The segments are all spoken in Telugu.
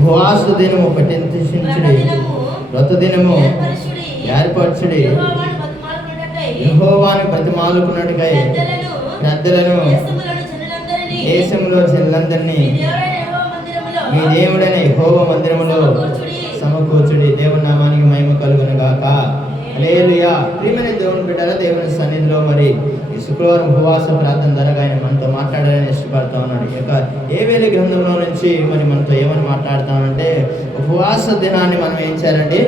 ఉపవాస దినము పఠించుడి, వ్రత దినము ఏర్పరచుడి, యెహోవాను బతిమాలుకున్నట్టుకై పెద్దలను దేశంలో జనులందరినీ మీ దేవుడైన యెహోవా మందిరములో సమకూర్చుడి. దేవుని నామానికి మహిమ కలుగును గాక. హల్లెలూయా. ప్రియమైన దేవుని బిడ్డల, దేవుని సన్నిధిలో మరి ఈ శుక్రవారం ఉపవాస ప్రార్థన ద్వారా ఆయన మనతో మాట్లాడాలని ఇష్టపడతా ఉన్నాడు. ఈ యొక్క ఏవేలి గ్రంథంలో నుంచి మరి మనతో ఏమని మాట్లాడుతామంటే, ఉపవాస దినాన్ని మనం ఏం చేయాలండి?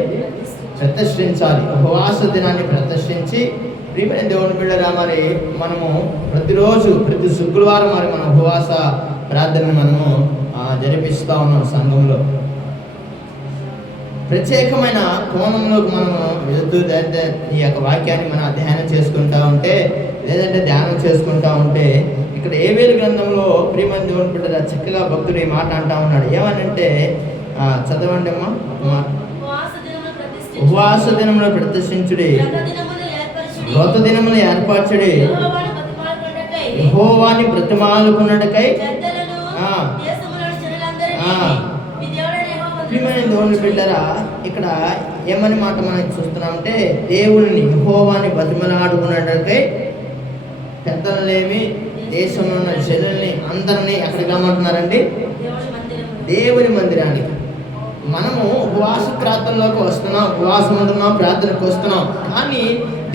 ప్రతిష్ఠించాలి. ఉపవాస దినాన్ని ప్రతిష్ఠించి ప్రియమైన దేవుని బిడ్డరా మరి మనము ప్రతిరోజు ప్రతి శుక్రవారం మరి మన ఉపవాస ప్రార్థనను మనము జరిపిస్తూ ఉన్నాం సంఘంలో. ప్రత్యేకమైన కోణంలోకి మనము వెళుతూ ఈ యొక్క వాక్యాన్ని మనం అధ్యయనం చేసుకుంటూ ఉంటే, లేదంటే ధ్యానం చేసుకుంటూ ఉంటే, ఇక్కడ ఏవేలు గ్రంథంలో ప్రియమైన దేవుని బిడ్డ చక్కగా భక్తుడు ఈ మాట అంటా ఉన్నాడు. ఏమనంటే చదవండి అమ్మా. ఉపవాస దినములు ప్రతిష్ఠించుడి, వ్రత దినములు ఏర్పరచుడి, యెహోవాని బ్రతిమాలుకున్నట్టుకై ప్రియమైన దేవుని బిడ్డరా, ఇక్కడ ఏమని మాట మనం చూస్తున్నామంటే, దేవుని యెహోవాని బతిమలాడుకున్నట్టుకై పెద్దలనేమి దేశంలో ఉన్న జనుల్ని అందరినీ ఎక్కడికి రమ్మంటున్నారండి? దేవుని మందిరానికి. మనము ఉపవాస ప్రార్థనలోకి వస్తున్నాం, ఉపవాసం ఉంటున్నాం, ప్రార్థనకు వస్తున్నాం. కానీ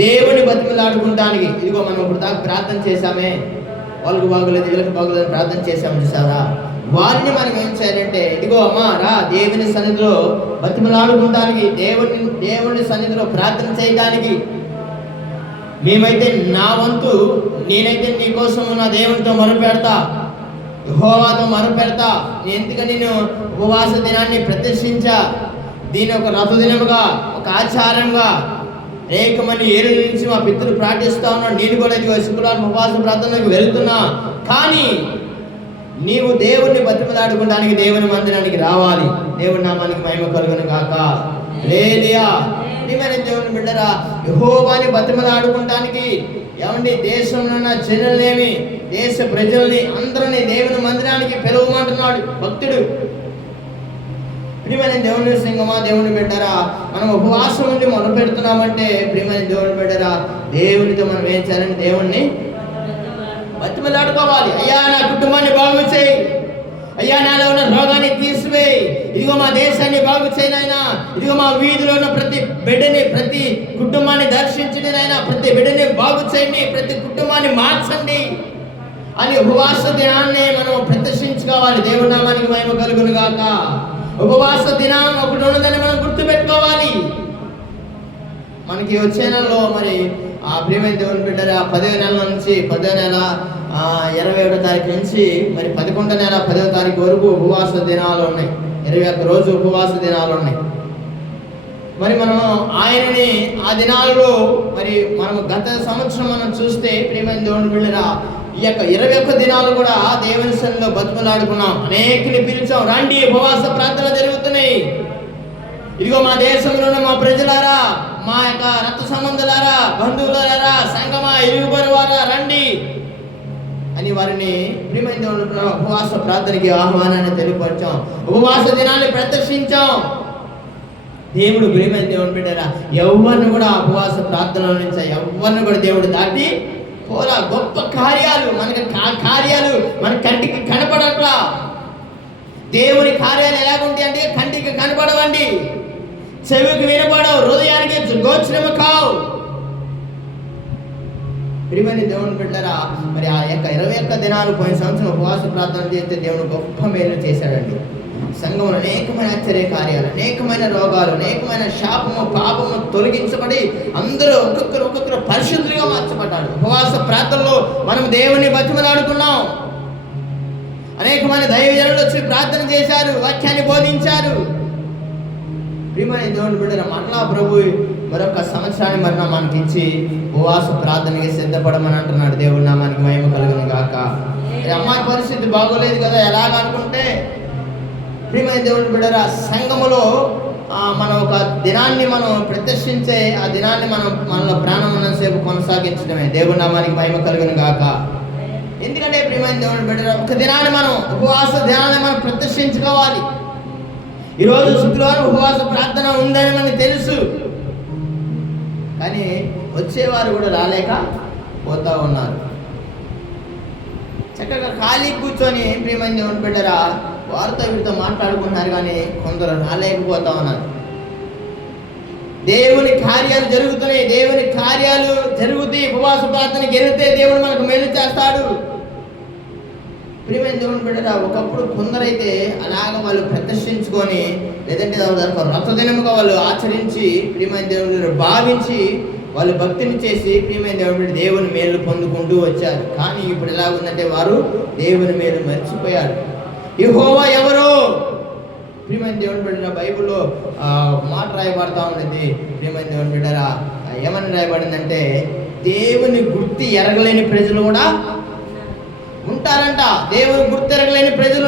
దేవుని బతిమలాడుకుంటానికి, ఇదిగో మనం ఇప్పుడు దాకా ప్రార్థన చేశామే, వాళ్ళకి బాగోలేదు వీళ్ళకి బాగోలేదు ప్రార్థన చేశాము చూసారా, వారిని మనం ఏం చేయాలంటే, ఇదిగో అమ్మా రా దేవుని సన్నిధిలో బతిమలాడుకుంటానికి, దేవుని సన్నిధిలో ప్రార్థన చేయడానికి. మేమైతే నా వంతు నేనైతే నీకోసం నా దేవునితో మొరపెడతా, యెహోవాతో మొరపెడతా. ఎందుకని నేను ఉపవాస దినాన్ని ప్రతిష్ఠించా, దీని ఒక రథ దినముగా, ఒక ఆచారంగా అనేక మంది ఏడు నుంచి మా పితృలు ప్రార్థిస్తా ఉన్నాడు. నేను కూడా ఇదిగో శుక్రవారం ఉపవాస ప్రార్థనకు వెళ్తున్నా. కానీ నీవు దేవుణ్ణి బతిమలాడుకోవడానికి దేవుని మందిరానికి రావాలి. దేవుని నామానికి మహిమ కలుగును గాక. హల్లెలూయా. ప్రియమైన దేవుని బిడ్డరా, యెహోవాని బతిమలాడుకోవడానికి ఏమండి దేశంలో ఉన్న జనులనేమి, దేశ ప్రజల్ని అందరినీ దేవుని మందిరానికి పిలువమంటున్నాడు భక్తుడు. ప్రియమైన దేవుని సింగమా, దేవుని బిడ్డరా, మనం ఉపవాసం ఉండి మొదలు పెడుతున్నామంటే ప్రియమైన దేవుని బిడ్డరా, దేవునితో మనం ఏం చేయాలంటే దేవుణ్ణి బతిమలాడుకోవాలి. అయ్యా నా కుటుంబాన్ని బాగు చేయి, అయ్యా నాలో ఉన్న రోగాన్ని తీసివేయి, ఇదిగో మా దేశాన్ని బాగు చేయనైనా, ఇదిగో మా వీధిలో ఉన్న ప్రతి బిడ్డని ప్రతి కుటుంబాన్ని దర్శించండి నాయనా, ప్రతి బిడ్డని బాగు చేయండి, ప్రతి కుటుంబాన్ని మార్చండి అని ఉపవాస దినాన్ని మనం ప్రదర్శించుకోవాలి. దేవుని నామానికి మహిమ కలుగును గాక. ఉపవాస దినం ఒకటి ఉన్నదని మనం గుర్తుపెట్టుకోవాలి. మనకి వచ్చే నెలలో మరి ఆ ప్రియమైన దేవుని బిడ్డరా 10వ నెల నుంచి 10వ నెల 27వ తారీఖు నుంచి మరి 11వ నెల 10వ తారీఖు వరకు ఉపవాస దినాలు ఉన్నాయి. 21 రోజు ఉపవాస దినాలు ఉన్నాయి. మరి మనం ఆయనని ఆ దినాల్లో మరి మనం గత సంవత్సరం మనం చూస్తే ప్రియమైన దేవుని బిడ్డరా, ఈ యొక్క 21 దినాలు కూడా దేవుని సన్నిధిలో బతుకులాడుకున్నాం. అనేకుని పిలిచాం, రండి ఉపవాస ప్రార్థనలు జరుగుతున్నాయి. ఇదిగో మా దేశంలో ఉన్న మా ప్రజలారా, మా యొక్క రక్త సంబంధులారా, బంధువులారా, సంగమా ఇరుగు వారా రండి అని వారిని ప్రియమైన దేవుని ఉపవాస ప్రార్థనకి ఆహ్వానాన్ని తెలియపరిచాం. ఉపవాస దినాన్ని ప్రదర్శించాం. దేవుడు ప్రియమైన దేవుని బిడ్డరా, ఎవరిని కూడా ఉపవాస ప్రార్థనల నుంచి ఎవరిని కూడా దేవుడు దాటి పోలా. గొప్ప కార్యాలు మనకి కార్యాలు మన కంటికి కనపడట్లా. దేవుని కార్యాలు ఎలాగుంటాయి అంటే కంటికి కనపడవండి, చెవికి వినపడవు, హృదయానికి గోచరము కావు. ప్రియమైన దేవుని బిడ్డరా, మరి ఆ యొక్క 21 దినాలు పోయిన సంవత్సరం ఉపవాస ప్రార్థన చేస్తే దేవుడు గొప్ప మేలు చేశాడండి. సంఘంలో అనేకమైన ఆశ్చర్య కార్యాలు, అనేకమైన రోగాలు, అనేకమైన శాపము పాపము తొలగించబడి అందరూ ఒక్కొక్కరు పరిశుద్ధులుగా మార్చబడ్డాడు. ఉపవాస ప్రార్థనలో మనం దేవుని బతిమలాడుకున్నాం. అనేకమైన దైవజనులు వచ్చి ప్రార్థన చేశారు, వాక్యాన్ని బోధించారు. ప్రియమైన దేవుని బిడ్డల మరలా ప్రభు మరొక సంవత్సరాన్ని మరణ మనకి ఇచ్చి ఉపవాస ప్రార్థనకి సిద్ధపడమని అంటున్నాడు. దేవుడి నామానికి మహిమ కలుగును గాక. అమ్మాయి పరిస్థితి బాగోలేదు కదా ఎలాగనుకుంటే, ప్రియమైన దేవుని బిడ్డల సంఘములో మనం ఒక దినాన్ని మనం ప్రదర్శించే ఆ దినాన్ని మనం మనలో ప్రాణం ఉన్నసేపు కొనసాగించడమే. దేవుడి నామానికి మహిమ కలుగును గాక. ఎందుకంటే ప్రియమైన దేవుని బిడ్డల ఒక దినాన్ని మనం ఉపవాస దినాన్ని మనం ప్రదర్శించుకోవాలి. ఈరోజు శుక్రవారం ఉపవాస ప్రార్థన ఉందని మనకు తెలుసు, కానీ వచ్చేవారు కూడా రాలేక పోతా ఉన్నారు. చక్కగా ఖాళీ కూర్చొని ప్రియమైన దేవుని బిడ్డరా వారితో వీరితో మాట్లాడుకుంటున్నారు, కానీ కొందరు రాలేకపోతా ఉన్నారు. దేవుని కార్యాలు జరుగుతున్నాయి, దేవుని కార్యాలు జరుగుతాయి. ఉపవాస ప్రార్థనకి వెళితే దేవుడు మనకు మేలు చేస్తాడు. ప్రియమైన దేవుని బిడ్డరా ఒకప్పుడు కొందరైతే అలాగ వాళ్ళు ప్రదర్శించుకొని, లేదంటే వ్రతదినముగా వాళ్ళు ఆచరించి, ప్రియమైన దేవుని భావించి వాళ్ళు భక్తిని చేసి ప్రియమైన దేవుని మేలు పొందుకుంటూ వచ్చారు. కానీ ఇప్పుడు ఎలా ఉందంటే వారు దేవుని మేలు మర్చిపోయారు. యెహోవా ఎవరు? ప్రియమైన దేవుని బిడ్డరా బైబిల్లో మాట రాయబడతా ఉండేది. ప్రియమైన దేవుని బిడ్డరా ఏమని రాయబడిందంటే, దేవుని గుర్తు ఎరగలేని ప్రజలు కూడా ఉంటారంట. దేవుని గుర్తు ఎరగలేని ప్రజలు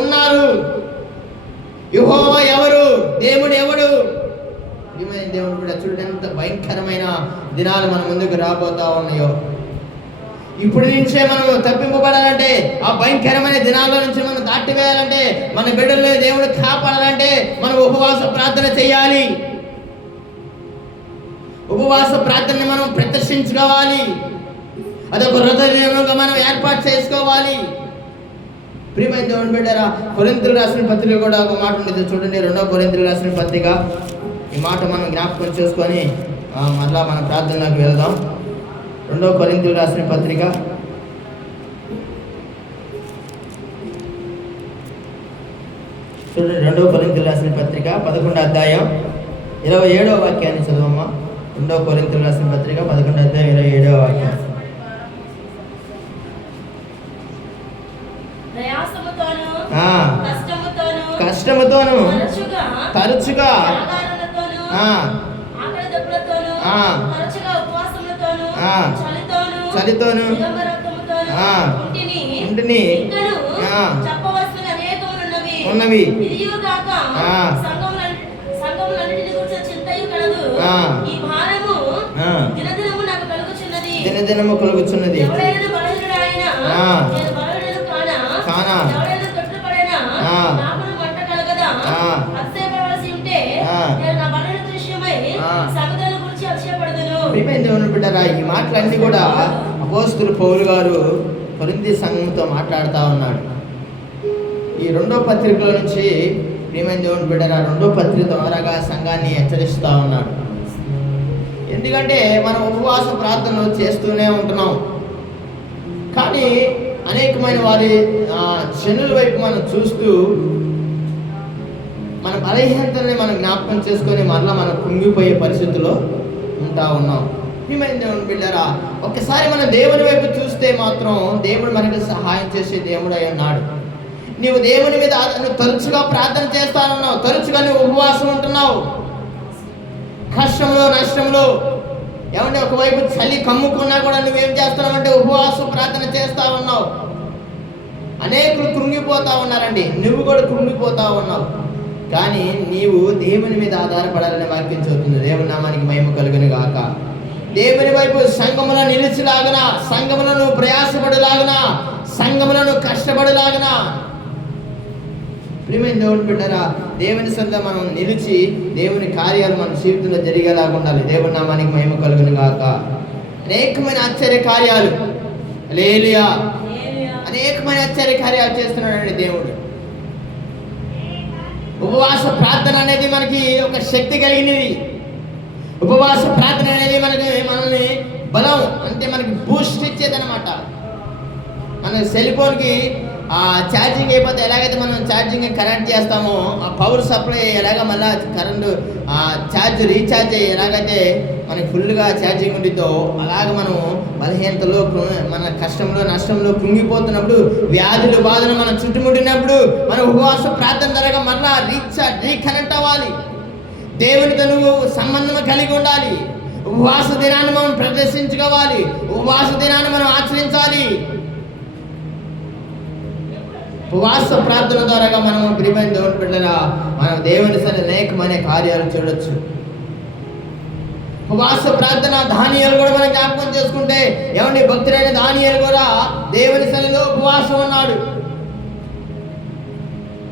ఉన్నారు. యెహోవా ఎవరు? దేవుడు ఎవడు? ప్రియమైన దేవుని బిడ్డ చూడండి, ఎంత భయంకరమైన దినాలు మన ముందుకు రాబోతా ఉన్నాయో. ఇప్పుడు నుంచే మనం తప్పింపబడాలంటే, ఆ భయంకరమైన దినాల నుంచి మనం దాటివేయాలంటే, మన బిడ్డల్ని దేవుడు కాపాడాలంటే మనం ఉపవాస ప్రార్థన చేయాలి. ఉపవాస ప్రార్థనని మనం ప్రదర్శించుకోవాలి. అదొక హృదయంగా మనం ఏర్పాటు చేసుకోవాలి. ప్రియమైన దేవుని బిడ్డరా కొరింథీయులకు రాసిన పత్రిక కూడా ఒక మాట ఉండేది చూడండి. 2వ కొరింథీయులకు రాసిన పత్రిక, ఈ మాట మనం జ్ఞాపకం చేసుకొని మళ్ళా మన ప్రార్థనలోకి వెళ్దాం. 2వ కొరింథీయులకు రాసిన పత్రిక చూడండి. 2వ కొరింథీయులకు రాసిన పత్రిక 11వ అధ్యాయం 27వ వాక్యాన్ని చదవమ్మా. 2వ కొరింథీయులకు రాసిన పత్రిక 11వ అధ్యాయం 27వ వాక్యం. కష్టముతోను తరచుగా చలితోను ఇంటిని ఉన్నవి దినదినము కలుగుచున్నది. కానా దేవుని బిడ్డరా ఈ మాటలన్నీ కూడా అపోస్తలుడు పౌలు గారు కొరింథీ సంఘంతో మాట్లాడుతూ ఉన్నాడు. ఈ 2వ పత్రికల నుంచి ప్రియమైన దేవుని బిడ్డరా 2వ పత్రిక ద్వారాగా సంఘాన్ని హెచ్చరిస్తూ ఉన్నాడు. ఎందుకంటే మనం ఉపవాస ప్రార్థనలు చేస్తూనే ఉంటున్నాం, కానీ అనేకమైన వారి జనుల వైపు మనం చూస్తూ మన బలహీనతల్ని మనం జ్ఞాపకం చేసుకొని మరలా మనం కుంగిపోయే పరిస్థితుల్లో ఉంటా ఉన్నాం. ప్రియమైన దేవుని బిడ్డరా ఒక్కసారి మనం దేవుని వైపు చూస్తే మాత్రం దేవుడు మనకి సహాయం చేసే దేవుడు అయి ఉన్నాడు. నీవు దేవుని మీద తరచుగా ప్రార్థన చేస్తానున్నావు, తరచుగా నువ్వు ఉపవాసం ఉంటున్నావు. కష్టంలో నష్టంలో ఏమంటే ఒకవైపు చలి కమ్ముకున్నా కూడా నువ్వేం చేస్తున్నావు అంటే ఉపవాస ప్రార్థన చేస్తా ఉన్నావు. అనేకులు కృంగిపోతా ఉన్నారండి, నువ్వు కూడా కృంగిపోతా ఉన్నావు. కానీ నీవు దేవుని మీద ఆధారపడాలనే వాక్యం చెబుతుంది. దేవుని నామానికి మహిమ కలుగును గాక. దేవుని వైపు సంఘములో నిలిచిలాగన, సంఘములను ప్రయాసపడులాగన, సంఘములను కష్టపడులాగన. ప్రియమైన దేవుని బిడ్డరా దేవుని సొంత మనం నిలిచి దేవుని కార్యాలు మన జీవితంలో జరిగేలాగా ఉండాలి. దేవుని నామానికి మహిమ కలుగును గాక. అనేకమైన ఆశ్చర్య కార్యాలు హల్లెలూయా, అనేకమైన ఆశ్చర్య కార్యాలు చేస్తున్నాడండి దేవుడు. ఉపవాస ప్రార్థన అనేది మనకి ఒక శక్తి కలిగినది. ఉపవాస ప్రార్థన అనేది మనల్ని బలం అంటే మనకి బూస్ట్ ఇచ్చేది అనమాట. మన సెల్ ఫోన్కి ఛార్జింగ్ అయిపోతే ఎలాగైతే మనం ఛార్జింగ్ కనెక్ట్ చేస్తామో, ఆ పవర్ సప్లై ఎలాగ మళ్ళీ కరెంటు ఛార్జ్ రీఛార్జ్ అయ్యి ఎలాగైతే మనకి ఫుల్గా ఛార్జింగ్ ఉండిద్దో, అలాగ మనం బలహీనతలో మన కష్టంలో నష్టంలో కృంగిపోతున్నప్పుడు, వ్యాధులు బాధలు మనం చుట్టుముట్టినప్పుడు మన ఉపవాస ప్రార్థన ద్వారా మళ్ళా రీకనెక్ట్ అవ్వాలి. దేవునితో నువ్వు సంబంధం కలిగి ఉండాలి. ఉపవాస దినాన్ని మనం ప్రదర్శించుకోవాలి. ఉపవాస దినాన్ని మనం ఆచరించాలి. ఉపవాస ప్రార్థన ద్వారా మనం ప్రియమైన దేవుని బిడ్డల మనం దేవుని సరే అనేకమైన కార్యాలు చూడొచ్చు. ఉపవాస ప్రార్థన దానియేలు కూడా మనం జ్ఞాపకం చేసుకుంటే ఏమండి భక్తుడైన దానియేలు కూడా దేవుని సన్నిధిలో ఉపవాసం ఉన్నాడు.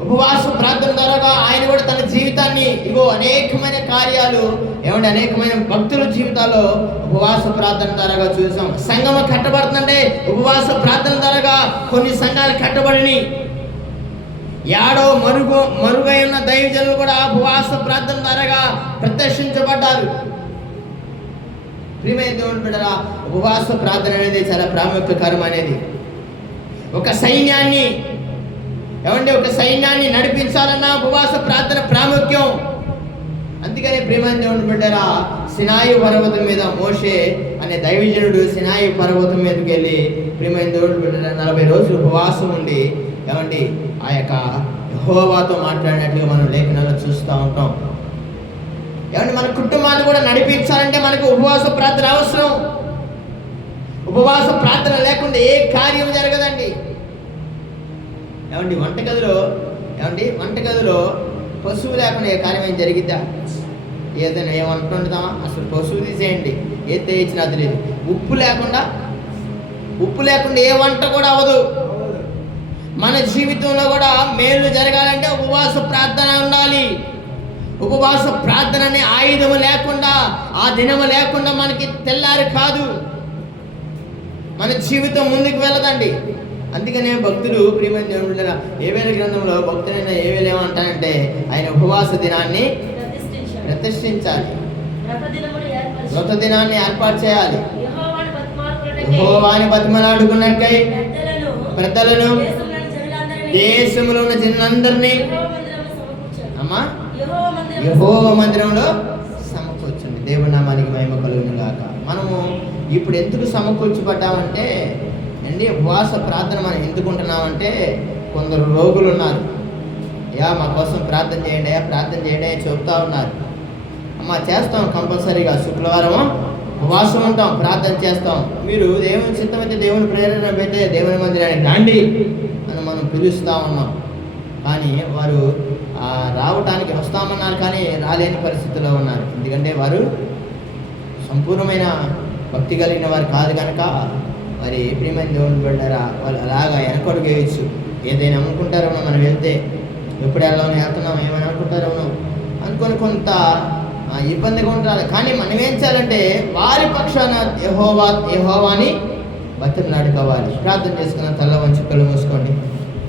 ఉపవాస ప్రార్థన ద్వారా ఆయన కూడా తన జీవితాన్ని అనేకమైన కార్యాలు అనేకమైన భక్తుల జీవితాల్లో ఉపవాస ప్రార్థన ద్వారా చూసాం. సంఘం కట్టబడుతుందంటే ఉపవాస ప్రార్థన ద్వారా కొన్ని సంఘాలు కట్టబడిని. యాడో మరుగై ఉన్న దైవజనులు కూడా ఉపవాస ప్రార్థన ద్వారా ప్రదర్శించబడ్డారు. ప్రియమైన దేవుని బిడ్డలారా, ఉపవాస ప్రార్థన అనేది చాలా ప్రాముఖ్యకరమైనది. ఒక సైన్యాన్ని నడిపించాలన్నా ఉపవాస ప్రార్థన ప్రాముఖ్యం. అందుకని ప్రియమైన దేవుని బిడ్డలారా, సినాయి పర్వతం మీద మోషే అనే దైవజనుడు సినాయి పర్వతం మీదకి వెళ్ళి ప్రియమైన దేవుని బిడ్డలారా 40 రోజులు ఉపవాసం ఉండి ఆ యొక్క యెహోవాతో మాట్లాడినట్లుగా మనం లేఖనాల్లో చూస్తూ ఉంటాం. మన కుటుంబాన్ని కూడా నడిపించాలంటే మనకు ఉపవాస ప్రార్థన అవసరం. ఉపవాస ప్రార్థన లేకుండా ఏ కార్యం జరగదండి. వంటగదిలో పశువు లేకుండా ఏ కార్యం ఏం జరిగిద్దా? ఏదైనా ఏమంటుంటామా? అసలు పశువు తీసేయండి, ఏ తెచ్చినా అది లేదు. ఉప్పు లేకుండా ఏ వంట కూడా అవ్వదు. మన జీవితంలో కూడా మేలు జరగాలంటే ఉపవాస ప్రార్థన ఉండాలి. ఉపవాస ప్రార్థన అనే ఆయుధము లేకుండా, ఆ దినము లేకుండా మనకి తెల్లారి కాదు, మన జీవితం ముందుకు వెళ్ళదండి. అందుకనే భక్తులు ప్రియమైన దేవుళ్ళ ఏవేల గ్రంథంలో భక్తులైన ఏవేలు ఏమంటారంటే ఆయన ఉపవాస దినాన్ని ప్రతిష్ఠించాలి, వ్రత దినాన్ని ఏర్పాటు చేయాలి. యెహోవాని బతిమలాడుకున్నట్టై పెద్దలను దేశంలో ఉన్న జనులందరినీ యెహోవా మందిరంలో సమకూర్చండి. దేవుని నామానికి మహిమ కలుగును గాక. మనము ఇప్పుడు ఎందుకు సమకూర్చబడ్డామంటే ఉపవాస ప్రార్థన మనం ఎందుకుంటున్నామంటే కొందరు రోగులు ఉన్నారు. మా కోసం ప్రార్థన చేయండి అని చెప్తా ఉన్నారు. చేస్తాం కంపల్సరీగా. శుక్రవారం ఉపవాసం ఉంటాం, ప్రార్థన చేస్తాం. మీరు దేవుని చిత్తమైతే, దేవుని ప్రేరణ అయితే దేవుని మందిరానికి రండి అని మనం పిలుస్తూ ఉన్నాం. కానీ వారు రావటానికి వస్తామన్నారు, కానీ రాలేని పరిస్థితిలో ఉన్నారు. ఎందుకంటే వారు సంపూర్ణమైన భక్తి కలిగిన వారు కాదు కనుక మరి ప్రియమైన దేవుని బిడ్డలారా, వాళ్ళు అలాగా వెనకడుగేయచ్చు. ఏదైనా అనుకుంటారేమో, మనం వెళ్తే ఎప్పుడు వెళ్తున్నాం ఏమైనా అనుకుంటారేమో అనుకొని కొంత ఇబ్బందిగా ఉంటారు. కానీ మనం ఏం చేయాలంటే వారి పక్షాన యెహోవాని బతిమలాడుకోవాలి. ప్రార్థన చేసుకున్న తల వంచి కళ్ళు మూసుకోండి.